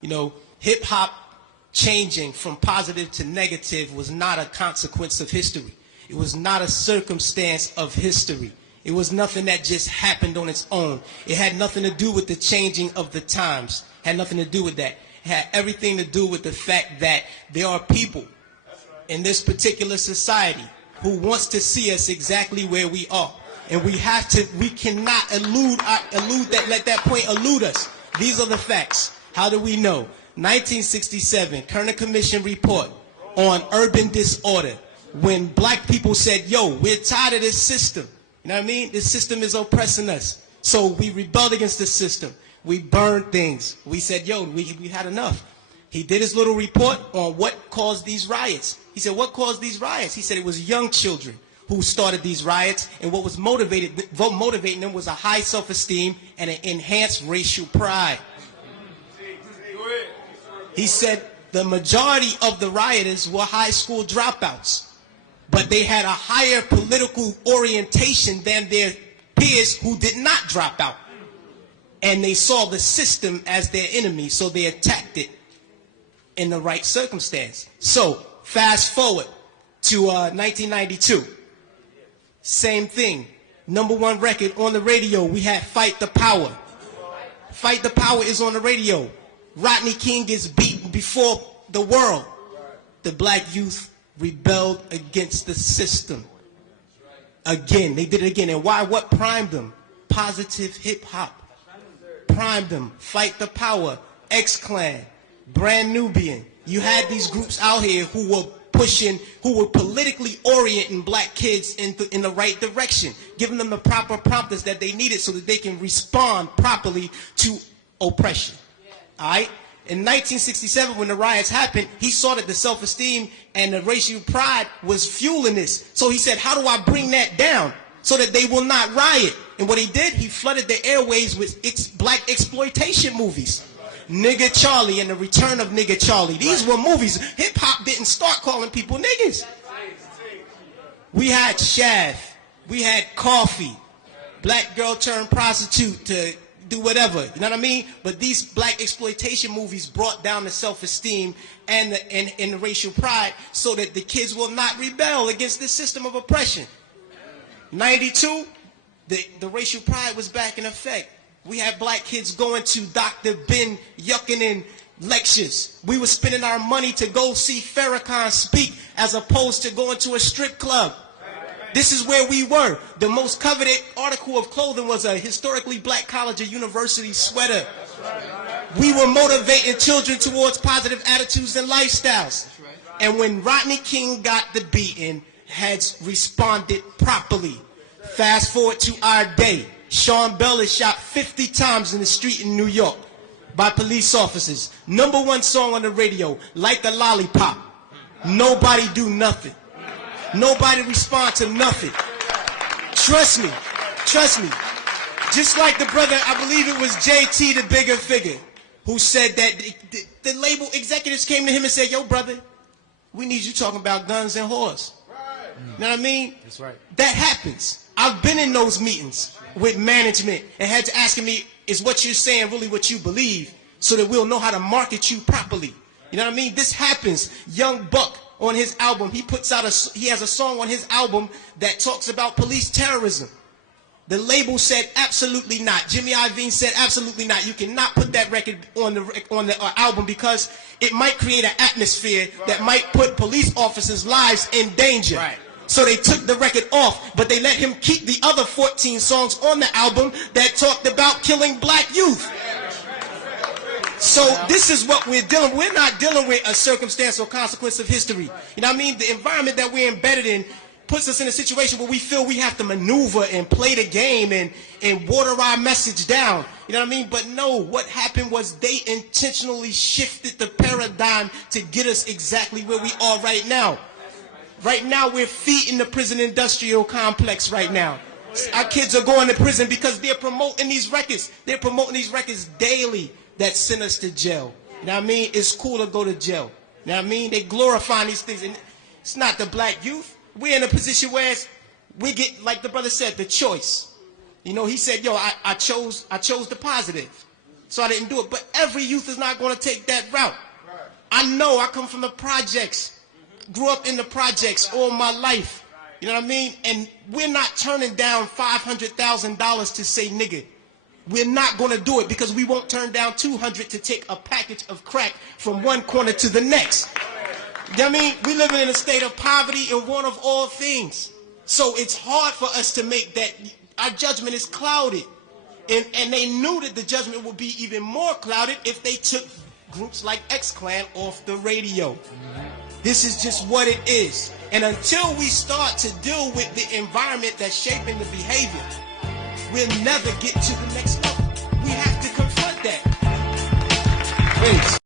You know, hip-hop changing from positive to negative was not a consequence of history. It was not a circumstance of history. It was nothing that just happened on its own. It had nothing to do with the changing of the times. It had nothing to do with that. It had everything to do with the fact that there are people in this particular society who wants to see us exactly where we are. And we cannot let that point elude us. These are the facts. How do we know? 1967, Kerner Commission report on urban disorder. When black people said, yo, we're tired of this system. You know what I mean? This system is oppressing us. So we rebelled against the system. We burned things. We said, yo, we had enough. He did his little report on what caused these riots. He said, what caused these riots? He said it was young children who started these riots, and what was motivating them was a high self-esteem and an enhanced racial pride. He said the majority of the rioters were high school dropouts, but they had a higher political orientation than their peers who did not drop out. And they saw the system as their enemy, so they attacked it in the right circumstance. So, fast forward to 1992. Same thing. #1 record on the radio, we had Fight the Power. Fight the Power is on the radio. Rodney King gets beaten before the world. The black youth rebelled against the system. Again, they did it again. And why? What primed them? Positive hip-hop. Primed them. Fight the Power, X-Clan, Brand Nubian. You had these groups out here who were pushing, who were politically orienting black kids in the right direction, giving them the proper prompters that they needed so that they can respond properly to oppression. All right? In 1967, when the riots happened, he saw that the self-esteem and the racial pride was fueling this. So he said, how do I bring that down so that they will not riot? And what he did, he flooded the airways with black exploitation movies. Nigga Charlie and the Return of Nigga Charlie. These were movies. Hip-hop didn't start calling people niggas. We had Shaft. We had Coffee. Black girl turned prostitute to do whatever. You know what I mean? But these black exploitation movies brought down the self-esteem and the racial pride so that the kids will not rebel against this system of oppression. 92, the racial pride was back in effect. We had black kids going to Dr. Ben Yuckinen lectures. We were spending our money to go see Farrakhan speak as opposed to going to a strip club. This is where we were. The most coveted article of clothing was a historically black college or university sweater. We were motivating children towards positive attitudes and lifestyles. And when Rodney King got the beating, heads responded properly. Fast forward to our day. Sean Bell is shot 50 times in the street in New York by police officers. #1 song on the radio, Like a Lollipop. Nobody do nothing. Nobody respond to nothing. Trust me. Trust me. Just like the brother, I believe it was JT, the Bigger Figure, who said that the label executives came to him and said, yo, brother, we need you talking about guns and whores. You know what I mean? That's right. That happens. I've been in those meetings with management and had to ask me, is what you're saying really what you believe, so that we'll know how to market you properly? You know what I mean? This happens. Young Buck on his album, he has a song on his album that talks about police terrorism. The label said absolutely not. Jimmy Iovine said absolutely not. You cannot put that record on the album because it might create an atmosphere that might put police officers' lives in danger. Right. So they took the record off, but they let him keep the other 14 songs on the album that talked about killing black youth. So this is what we're dealing with. We're not dealing with a circumstance or consequence of history. You know what I mean? The environment that we're embedded in puts us in a situation where we feel we have to maneuver and play the game and water our message down. You know what I mean? But no, what happened was they intentionally shifted the paradigm to get us exactly where we are right now. Right now, we're feeding the prison industrial complex right now. Our kids are going to prison because they're promoting these records. They're promoting these records daily that send us to jail. You know what I mean? It's cool to go to jail. You know what I mean? They glorify these things. And it's not the black youth. We're in a position where we get, like the brother said, the choice. You know, he said, yo, I chose the positive. So I didn't do it. But every youth is not going to take that route. I know I come from the projects. Grew up in the projects all my life. You know what I mean? And we're not turning down $500,000 to say nigga. We're not going to do it because we won't turn down $200 to take a package of crack from one corner to the next. You know what I mean? We live in a state of poverty and want of all things. So it's hard for us to make that. Our judgment is clouded. And they knew that the judgment would be even more clouded if they took groups like X-Clan off the radio. This is just what it is. And until we start to deal with the environment that's shaping the behavior, we'll never get to the next level. We have to confront that. Peace.